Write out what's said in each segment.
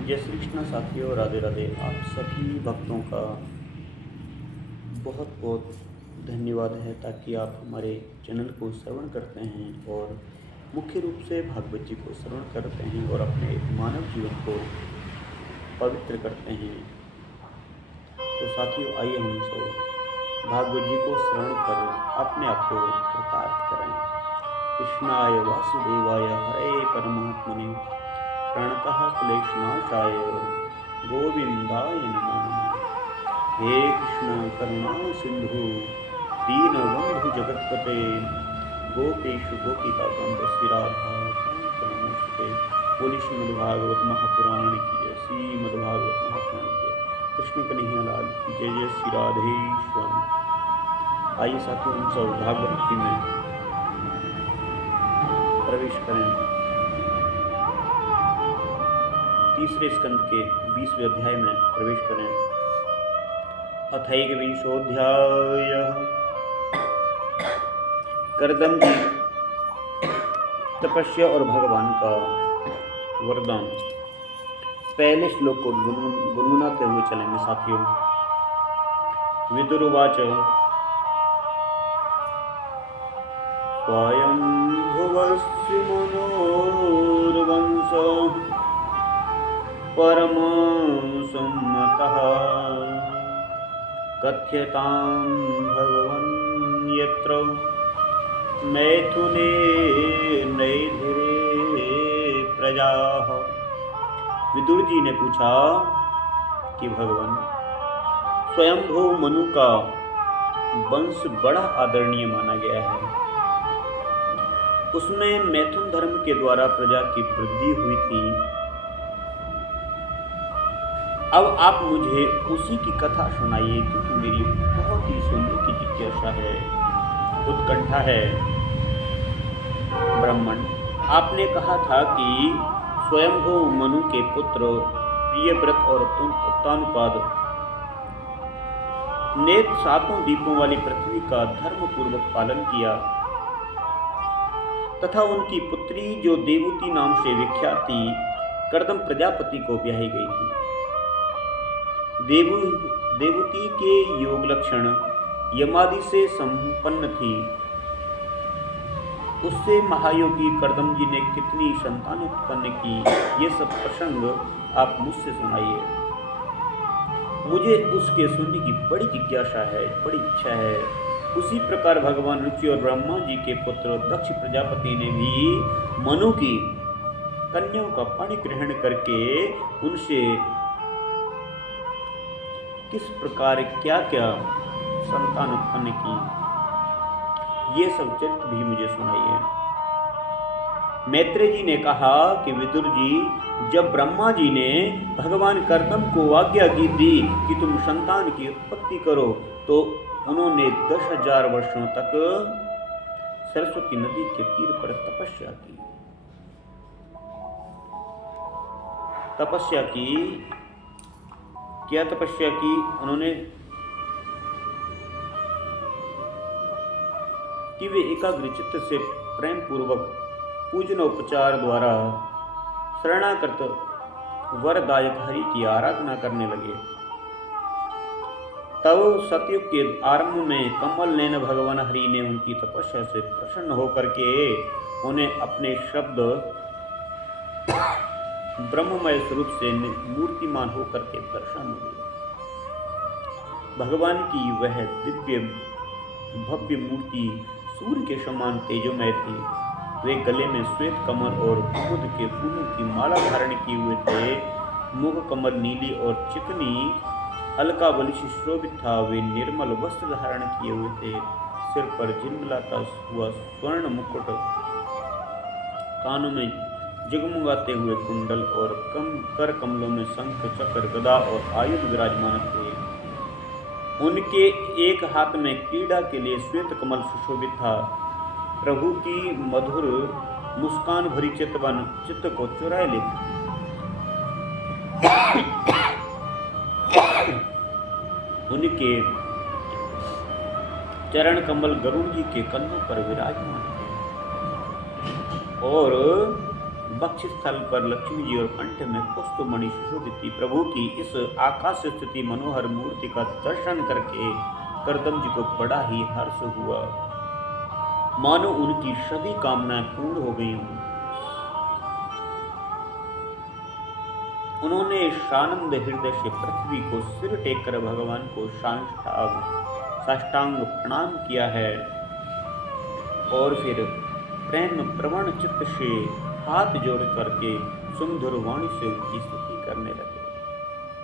जय श्री कृष्ण साथियों, राधे राधे। आप सभी भक्तों का बहुत बहुत धन्यवाद है ताकि आप हमारे चैनल को श्रवण करते हैं और मुख्य रूप से भागवत जी को श्रवण करते हैं और अपने मानव जीवन को पवित्र करते हैं। तो साथियों, आइए हम सब भागवत जी को श्रवण कर अपने आप को कृतार्थ करें। कृष्णाय वासुदेवाय हरे परमात्मने प्रणतः क्लेशनाशाय गोविंदाय नमो नमः। हे कृष्ण करुणा सिंधु दीनबंधु जगतपते गोपेश गोपिका कांत श्रीराधा कांत नमोस्तुते। बोली श्रीमद्भागवत महापुराण की जय। श्रीमद्भागवत महापुराण की जय। कृष्ण कन्हैया लाल की जय। जय श्री राधेश्याम। आइए साथियों, हम सब भागवत जी में प्रवेश करें। तीसरे स्कंद के 20वें अध्याय में प्रवेश करें। अथैकविंशोऽध्यायः। कर्दम जी तपस्या और भगवान का वरदान। पहले श्लोक को गुनगुनाते हुए चलेंगे साथियों। विदुरवाच स्वयंभुवस्य मनोर्वंश परमसम्मतः कथ्यतां भगवन् यत्र मैथुने नैधिरे प्रजाः। विदुर जी ने पूछा कि भगवान, स्वयंभू मनु का वंश बड़ा आदरणीय माना गया है। उसमें मैथुन धर्म के द्वारा प्रजा की वृद्धि हुई थी। अब आप मुझे उसी की कथा सुनाइए, क्योंकि मेरी बहुत ही सुनने की जिज्ञासा है, उत्कंठा है। ब्राह्मण, आपने कहा था कि स्वयंभू मनु के पुत्र प्रियव्रत और उत्तानपाद ने 7 दीपों वाली पृथ्वी का धर्म पूर्वक पालन किया तथा उनकी पुत्री जो देवूति नाम से विख्यात थी, कर्दम प्रजापति को ब्याही गई थी। देवूति के योग लक्षण यमादि से संपन्न थी। उससे महायोगी कर्दम जी ने कितनी संतान उत्पन्न की, ये सब प्रसंग आप मुझसे सुनाइए। मुझे उसके सुनने की बड़ी जिज्ञासा है, बड़ी इच्छा है। उसी प्रकार भगवान रुचि और ब्रह्मा जी के पुत्र दक्ष प्रजापति ने भी मनु की कन्याओं का पाणी ग्रहण करके उनसे किस प्रकार क्या क्या संतान उत्पन्न की, ये सब चरित्र भी मुझे सुनाइए। मैत्रेय जी ने कहा कि विदुर जी, जब ब्रह्मा जी ने भगवान कर्दम को आज्ञा दी कि तुम संतान की उत्पत्ति करो, तो उन्होंने 10,000 वर्षों तक सरस्वती नदी के तीर पर तपस्या की। क्या तपस्या की उन्होंने? कि वे एकाग्र चित्त से प्रेम पूर्वक पूजनोपचार द्वारा शरणागत वरदायक हरि की आराधना करने लगे। तब सतयुग के आरंभ में कमल नयन भगवान हरि ने उनकी तपस्या से प्रसन्न होकर के उन्हें अपने शब्द ब्रह्ममय स्वरूप से मूर्तिमान होकर के दर्शन दिए। भगवान की वह दिव्य भव्य मूर्ति सूर्य के समान तेजोमय थी। वे गले में श्वेत कमल और कुमुद के फूलों की माला धारण किए हुए थे। मुख कमल नीली और चिकनी अलकावली से शोभित था। वे निर्मल वस्त्र धारण किए हुए थे। सिर पर झिलमिलाता हुआ स्वर्ण मुकुट, कानों में जगमगाते हुए कुंडल और कर कमलों में शंख चक्र गदा और आयुध विराजमान थे। उनके एक हाथ में क्रीड़ा के लिए श्वेत कमल सुशोभित था। प्रभु की मधुर मुस्कान भरी चित्त को चुराए लेती। उनके चरण कमल गरुड़ जी के कंधों पर विराजमान थे और वक्ष स्थल पर लक्ष्मी जी और कंठ में पुष्पमणि सुशोभित थी। प्रभु की इस आकाश स्थिति मनोहर मूर्ति का दर्शन करके करदम जी को बड़ा ही हर्ष हुआ, मानो उनकी सभी कामनाएं पूर्ण हो गई हों। उन्होंने सानंद हृदय से पृथ्वी को सिर टेक कर भगवान को साष्टांग प्रणाम किया है और फिर प्रेम प्रवण चित्त से हाथ जोड़ करके सुमधुर वाणी से उनकी स्तुति करने लगे।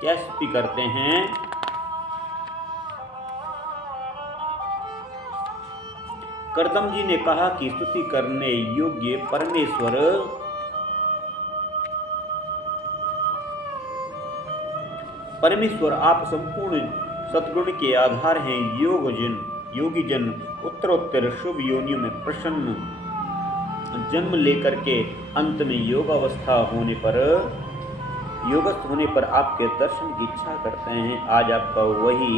क्या स्तुति करते हैं? करदम जी ने कहा कि स्तुति करने योग्य परमेश्वर आप संपूर्ण सद्गुण के आधार हैं। योगी जन उत्तरोत्तर शुभ योनियों में प्रसन्न जन्म लेकर के अंत में योगस्थ होने पर आपके दर्शन की इच्छा करते हैं। आज आपका वही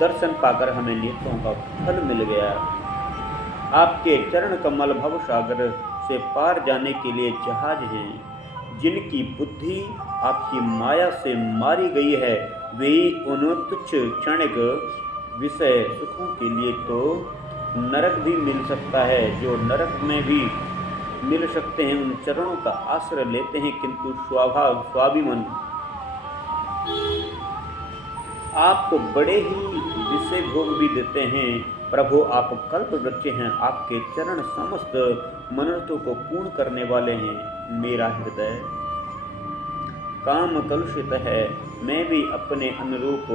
दर्शन पाकर हमें नेत्रों का फल मिल गया। आपके चरण कमल भव सागर से पार जाने के लिए जहाज हैं। जिनकी बुद्धि आपकी माया से मारी गई है, वे उन तुच्छ क्षणिक विषय सुखों के लिए तो नरक भी मिल सकता है, जो नरक में भी मिल सकते हैं, उन चरणों का आश्रय लेते हैं, किंतु स्वाभिमान आप तो बड़े ही विषय भोग भी देते हैं। प्रभु आप कल्प वृक्ष हैं, आपके चरण समस्त मनोरथों को पूर्ण करने वाले हैं। मेरा हृदय काम कलुषित है, मैं भी अपने अनुरूप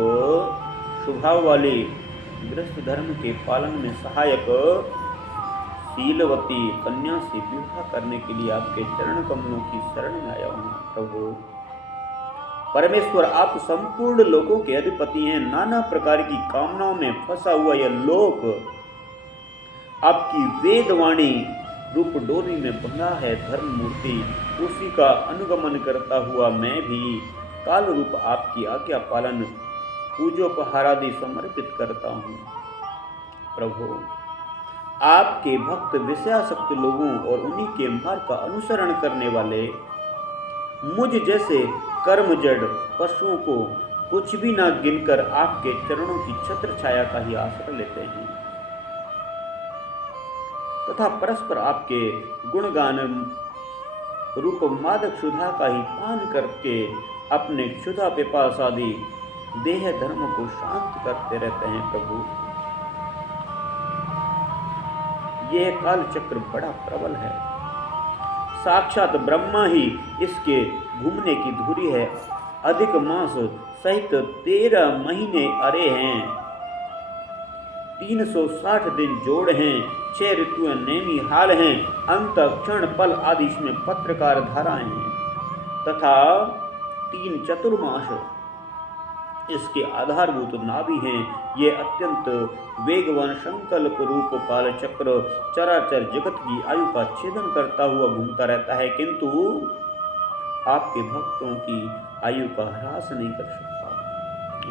स्वभाव वाली गृहस्थ धर्म के पालन में सहायक शीलवती कन्या से विवाह करने के लिए आपके चरण कमलों की शरण में आया हूँ। प्रभु परमेश्वर आप संपूर्ण लोकों के अधिपति हैं। नाना प्रकार की कामनाओं में फंसा हुआ यह लोक आपकी वेदवाणी रूप डोरी में बंधा है। धर्म मूर्ति उसी का अनुगमन करता हुआ मैं भी काल रूप आपकी आज्ञा पालन पूजोपहारादि समर्पित करता हूँ। प्रभु आपके भक्त विषयासक्त लोगों और उन्हीं के मार्ग का अनुसरण करने वाले मुझ जैसे कर्म जड़ पशुओं को कुछ भी ना गिनकर आपके चरणों की छत्र छाया का ही आश्रय लेते हैं तथा परस्पर आपके गुणगान रूप मादक सुधा का ही पान करके अपने क्षुधा पिपास आदि देह धर्म को शांत करते रहते हैं। प्रभु यह काल चक्र बड़ा प्रबल है, साक्षात ब्रह्मा ही इसके घूमने की धुरी है। अधिक मास सहित 13 महीने अरे हैं, 360 दिन जोड़ हैं, 6 ऋतुएं नेमी हाल हैं, अंत क्षण पल आदि इसमें पत्रकार धाराएं हैं तथा 3 चतुर्मास इसके आधारभूत नाभि हैं। ये अत्यंत वेगवान संकल्प रूप काल चक्र चराचर जगत की आयु का छेदन करता हुआ घूमता रहता है, किंतु आपके भक्तों की आयु का ह्रास नहीं कर सकता।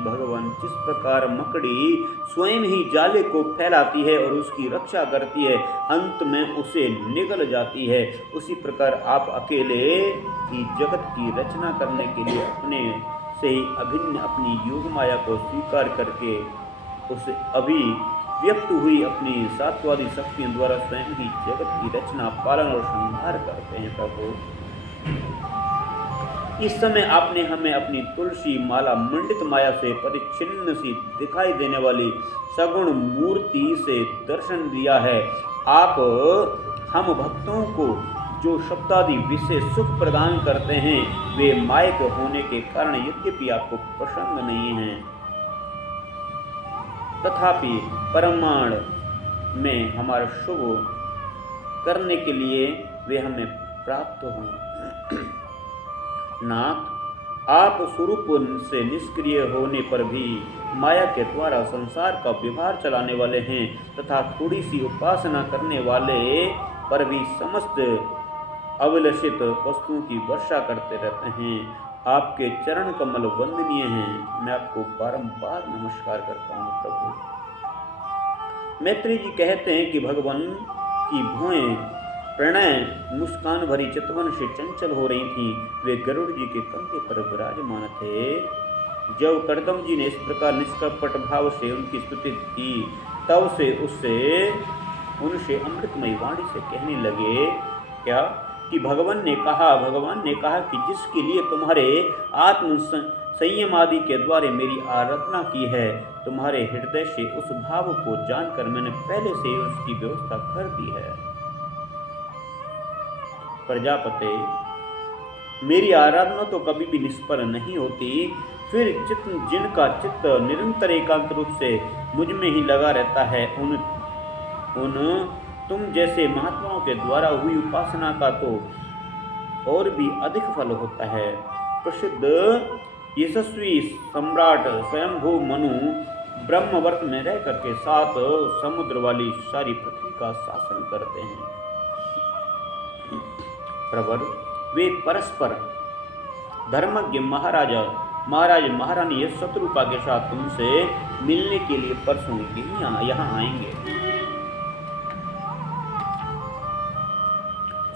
भगवान जिस प्रकार मकड़ी स्वयं ही जाले को फैलाती है और उसकी रक्षा करती है, अंत में उसे निगल जाती है, उसी प्रकार आप अकेले ही जगत की रचना करने के लिए अपने से ही अभिन्न अपनी योग माया को स्वीकार करके उसे अभी व्यक्त हुई अपनी सात्वादी शक्तियों द्वारा स्वयं ही जगत की रचना पालन और संहार करते हैं। प्रभु इस समय आपने हमें अपनी तुलसी माला मंडित माया से परिच्छिन्न सी दिखाई देने वाली सगुण मूर्ति से दर्शन दिया है। आप हम भक्तों को जो शब्दादि विशेष सुख प्रदान करते हैं, वे मायक होने के कारण यद्यपि आपको पसंद नहीं हैं, तथापि परमाण में हमारा शुभ करने के लिए वे हमें प्राप्त हों। नाथ, आप स्वरूप से निष्क्रिय होने पर भी माया के द्वारा संसार का व्यवहार चलाने वाले हैं तथा थोड़ी सी उपासना करने वाले पर भी समस्त अविलषित वस्तुओं की वर्षा करते रहते हैं। आपके चरण कमल वंदनीय हैं, मैं आपको बारंबार नमस्कार करता हूँ। प्रभु मैत्री जी कहते हैं कि भगवान की भुएं प्रणय मुस्कान भरी चितवन से चंचल हो रही थी। वे गरुड़ जी के कंधे पर विराजमान थे। जब कर्दम जी ने इस प्रकार निष्कपट भाव से उनकी स्तुति की, तब से उनसे अमृतमयी वाणी से कहने लगे क्या कि भगवान ने कहा कि जिसके लिए तुम्हारे आत्म संयम आदि के द्वारा मेरी आराधना की है, तुम्हारे हृदय से उस भाव को जानकर मैंने पहले से उसकी व्यवस्था कर दी है। प्रजापते, मेरी आराधना तो कभी भी निष्फल नहीं होती। फिर जिनका चित्त निरंतर एकांत रूप से मुझ में ही लगा रहता है, उन तुम जैसे महात्माओं के द्वारा हुई उपासना का तो और भी अधिक फल होता है। प्रसिद्ध यशस्वी सम्राट स्वयंभू मनु ब्रह्मवर्त में रह करके 7 समुद्र वाली सारी पृथ्वी का शासन करते हैं। प्रवर, वे परस्पर धर्मज्ञ महाराज महारानी शत्रुपा के साथ तुमसे मिलने के लिए परसों यहाँ आएंगे।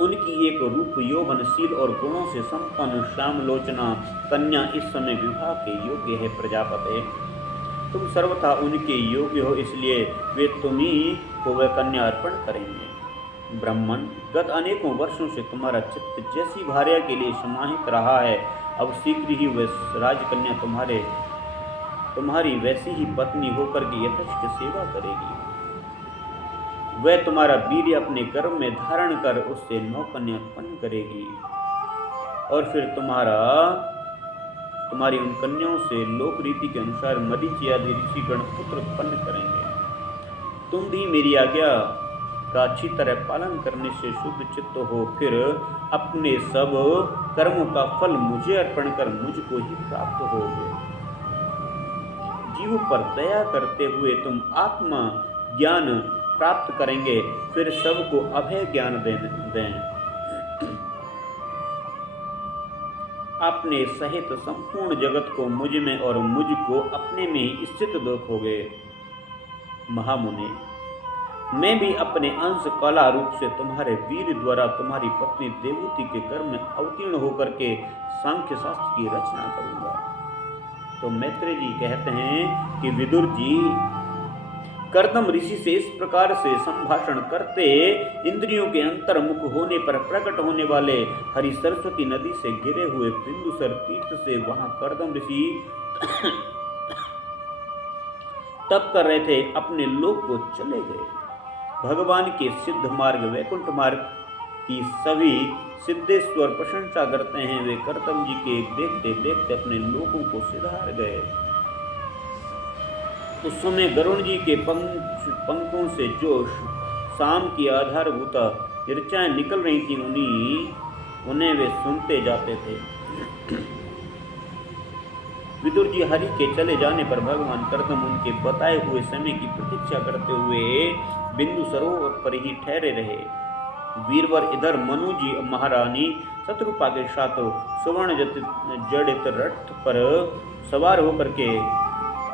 उनकी एक रूप यौवनशील और गुणों से संपन्न श्यामलोचना कन्या इस समय विवाह के योग्य है। प्रजापते, तुम सर्वथा उनके योग्य हो, इसलिए वे तुम्ही को वह कन्या अर्पण करेंगे। ब्राह्मण, गत अनेकों वर्षों से तुम्हारा चित्त जैसी भार्या के लिए समाहित रहा है, अब शीघ्र ही वह राजकन्या तुम्हारी वैसी ही पत्नी होकर के यथेष्ट सेवा करेगी। वह तुम्हारा वीर्य अपने गर्भ में धारण कर उससे 9 कन्या उत्पन्न करेगी, और फिर तुम्हारी उन कन्याओं से लोक रीति के अनुसार मरीचि आदि ऋषिगण पुत्र उत्पन्न करेंगे। तुम भी मेरी आज्ञा का अच्छी तरह पालन करने से शुद्ध चित्त हो, फिर अपने सब कर्मों का फल मुझे अर्पण कर मुझको ही प्राप्त होगे। जीव पर दया करते हुए तुम आत्मा ज्ञान प्राप्त करेंगे, फिर सबको अभय ज्ञान दें। अपने सहित संपूर्ण जगत को मुझ में और मुझको अपने में ही स्थित देखोगे। महामुनि, मैं भी अपने अंश कला रूप से तुम्हारे वीर द्वारा तुम्हारी पत्नी देवहूति के गर्भ में अवतीर्ण होकर के सांख्य शास्त्र की रचना करूंगा। तो मैत्रेय जी कहते हैं कि विदुर जी कर्दम ऋषि से इस प्रकार से संभाषण करते इंद्रियों के अंतर्मुख होने पर प्रकट होने वाले हरि सरस्वती नदी से गिरे हुए बिंदुसर तीर्थ से वहां कर्दम ऋषि तप कर रहे थे, अपने लोक को चले गए। भगवान के सिद्ध मार्ग वैकुंठ मार्ग की सभी सिद्धेश्वर प्रशंसा करते हैं। वे कर्दम जी के देखते देखते अपने लोकों को सिधार गए। उस समय गरुण जी के पंखों से जो शाम की आधारभूत ऋचाएं निकल रही थी, उन्हें वे सुनते जाते थे। विदुर जी हरि के चले जाने पर भगवान कर्दम उनके बताए हुए समय की प्रतीक्षा करते हुए बिंदु सरोवर पर ही ठहरे रहे। वीरवर इधर मनु जी महारानी शत्रुपा के साथ सुवर्ण जड़ित रथ पर सवार होकर के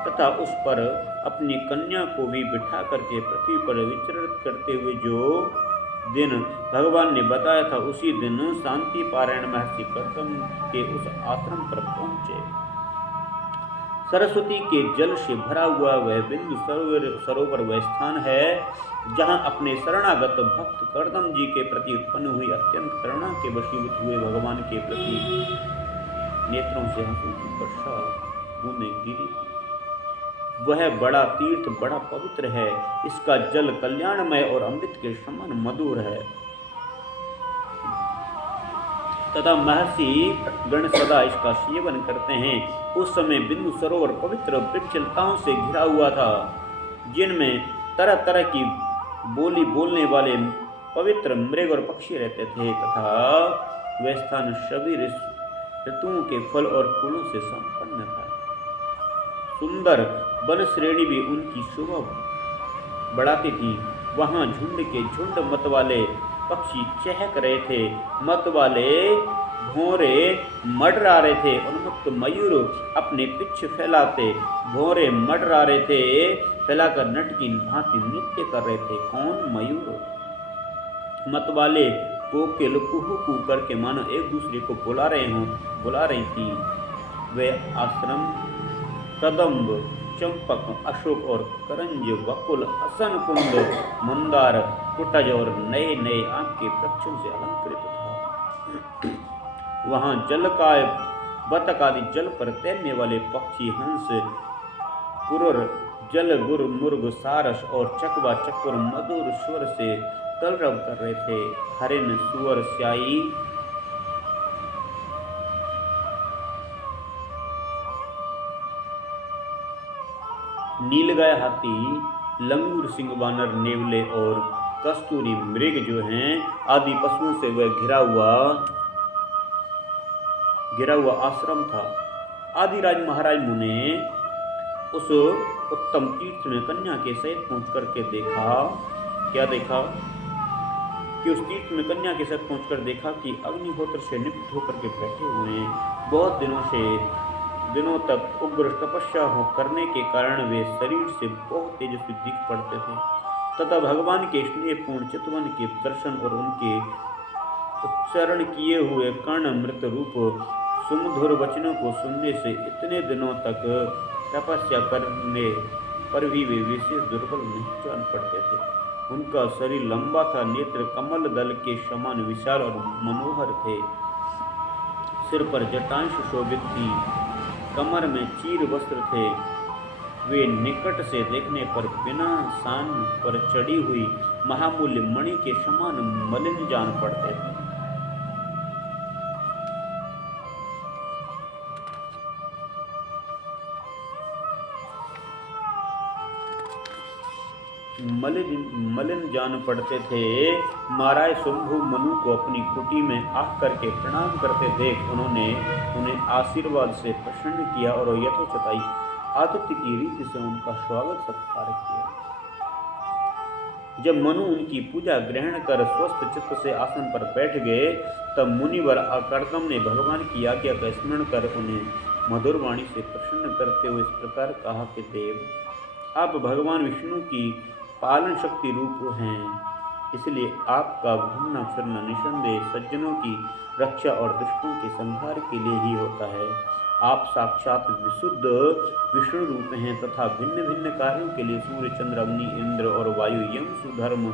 तथा उस पर अपनी कन्या को भी बिठा करके पृथ्वी पर विचरण करते हुए जो दिन भगवान ने बताया था, उसी दिन शांति पारायण महर्षि कर्दम के उस आश्रम पर पहुंचे। सरस्वती के जल से भरा हुआ वह बिंदु सरोवर वह स्थान है जहां अपने शरणागत भक्त कर्दम जी के प्रति उत्पन्न हुई अत्यंत करुणा के वशीभूत हुए भगवान के प्रति नेत्रों से आंसू की वर्षा बूंदें गिरी। वह बड़ा तीर्थ बड़ा पवित्र है, इसका जल कल्याणमय और अमृत के समान मधुर है तथा महर्षि गण सदा इसका सेवन करते हैं। उस समय बिंदु सरोवर पवित्र वृक्षलताओं से घिरा हुआ था, जिनमें तरह तरह की बोली बोलने वाले पवित्र मृग और पक्षी रहते थे तथा वह स्थान सभी ऋतुओं के फल और फूलों से संपन्न था। सुंदर वन श्रेणी भी उनकी शोभा बढ़ाती थी। वहां झुंड के झुंड मतवाले पक्षी चहक रहे थे, मतवाले भौरे मडरा रहे थे, उन्मुक्त मयूर अपने पिछ फैलाते भौरे मडरा रहे थे, फैलाकर नट की भांति नृत्य कर रहे थे। कौन? मयूर। मतवाले कोकिल कुहू कू करके मानो एक दूसरे को बुला रही थी। वे आश्रम कदम्ब, चंपक, अशोक और करंज, वकुल, असन कुंद, मंदार, कुटज और नए नए आम के वृक्षों से अलंकृत था। वहां जलकाय, बतक आदि जल पर तैरने वाले पक्षी, हंस, कुरुर, जल गुर, मुर्ग, सारस और चकवा चकोर मधुर स्वर से कलरव कर रहे थे। हरिण, सुअर, स्याही, नीलगाय, हाथी, लंगूर, सिंह, बानर, नेवले और कस्तूरी मृग जो हैं आदि पशुओं से वह घिरा हुआ आश्रम था। आदिराज महाराज मुने उस उत्तम तीर्थ में कन्या के सहित पहुंच करके देखा, क्या देखा कि उस तीर्थ में कन्या के साथ पहुंचकर देखा कि अग्निहोत्र से निवृत्त होकर के बैठे हुए हैं। बहुत दिनों तक उग्र तपस्या करने के कारण वे शरीर से बहुत तेजस्वी दिख पड़ते थे तथा भगवान के स्नेहपूर्ण चितवन के दर्शन और उनके उच्चारण किए हुए कर्णमृत रूप सुमधुर वचनों को सुनने से इतने दिनों तक तपस्या करने पर भी वे विशेष दुर्बल नहीं जान पड़ते थे। उनका शरीर लंबा था, नेत्र कमल दल के समान विशाल और मनोहर थे, सिर पर जटाएं सुशोभित थी, कमर में चीर वस्त्र थे। वे निकट से देखने पर बिना शान पर चढ़ी हुई महामूल्य मणि के समान मलिन जान पड़ते थे। मलिन जान पड़ते थे। महाराज शंभु मनु को अपनी कुटी में आ करके प्रणाम करते देख उन्होंने उन्हें आशीर्वाद से प्रसन्न किया और यथोचित आतिथ्य की रीति से उनका स्वागत सत्कार किया। जब मनु उनकी पूजा ग्रहण कर स्वस्थ चित्त से आसन पर बैठ गए तब मुनिवर कर्दम ने भगवान की आज्ञा का स्मरण कर उन्हें मधुर वाणी से प्रसन्न करते हुए इस प्रकार कहा कि देव, आप भगवान विष्णु की पालन शक्ति रूप हैं, इसलिए आपका घूमना फिरना निसंदेह सज्जनों की रक्षा और दुष्टों के संहार के लिए ही होता है। आप साक्षात विशुद्ध विष्णु रूप हैं तथा भिन्न भिन्न कार्यों के लिए सूर्य, चंद्र, अग्नि, इंद्र और वायु, यम, सुधर्म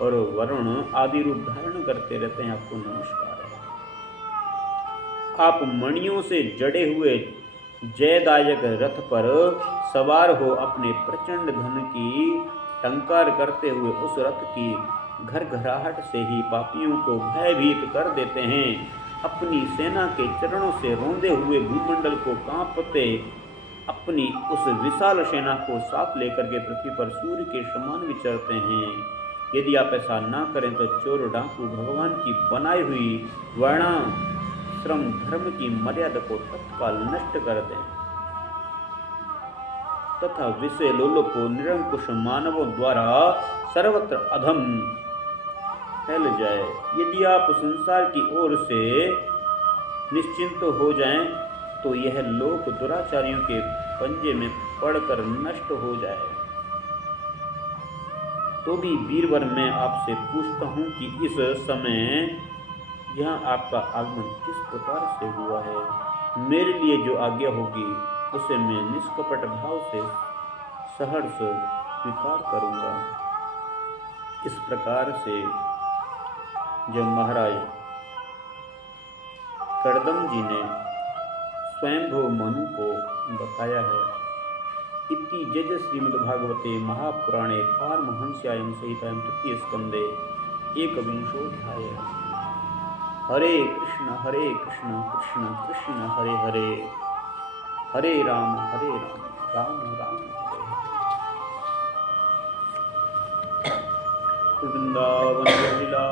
और वरुण आदि रूप धारण करते रहते हैं। आपको नमस्कार है। आप मणियों से जड़े हुए जयदायक रथ पर सवार हो अपने प्रचंड धन की टंकार करते हुए उस रथ की घरघराहट से ही पापियों को भयभीत कर देते हैं। अपनी सेना के चरणों से रौंदे हुए भूमंडल को कांपते अपनी उस विशाल सेना को साथ लेकर के पृथ्वी पर सूर्य के समान विचरते हैं। यदि आप ऐसा ना करें तो चोर डाकू भगवान की बनाई हुई वर्णाश्रम धर्म की मर्यादा को तत्काल नष्ट कर दें तथा विषय लोलुप निरंकुश मानवों द्वारा सर्वत्र अधम फैल जाए। यदि आप संसार की ओर से निश्चिंत हो जाएं तो यह लोक दुराचारियों के पंजे में पड़कर नष्ट हो जाए। तो भी वीरवर मैं आपसे पूछता हूं कि इस समय यहाँ आपका आगमन किस प्रकार से हुआ है। मेरे लिए जो आज्ञा होगी उसे मैं निष्कपट भाव से सहर्ष स्वीकार करूंगा। इस प्रकार से जब महाराज कर्दम जी ने स्वयंभू मनु को बताया है। इति जज श्रीमद्भागवते महापुराणे पारमहंस्यायां सहितायां तृतीय स्कंदे एकविंशोऽध्याय। हरे कृष्ण कृष्ण कृष्ण हरे हरे, हरे राम राम राम हरे हरे। वृंदावन लीला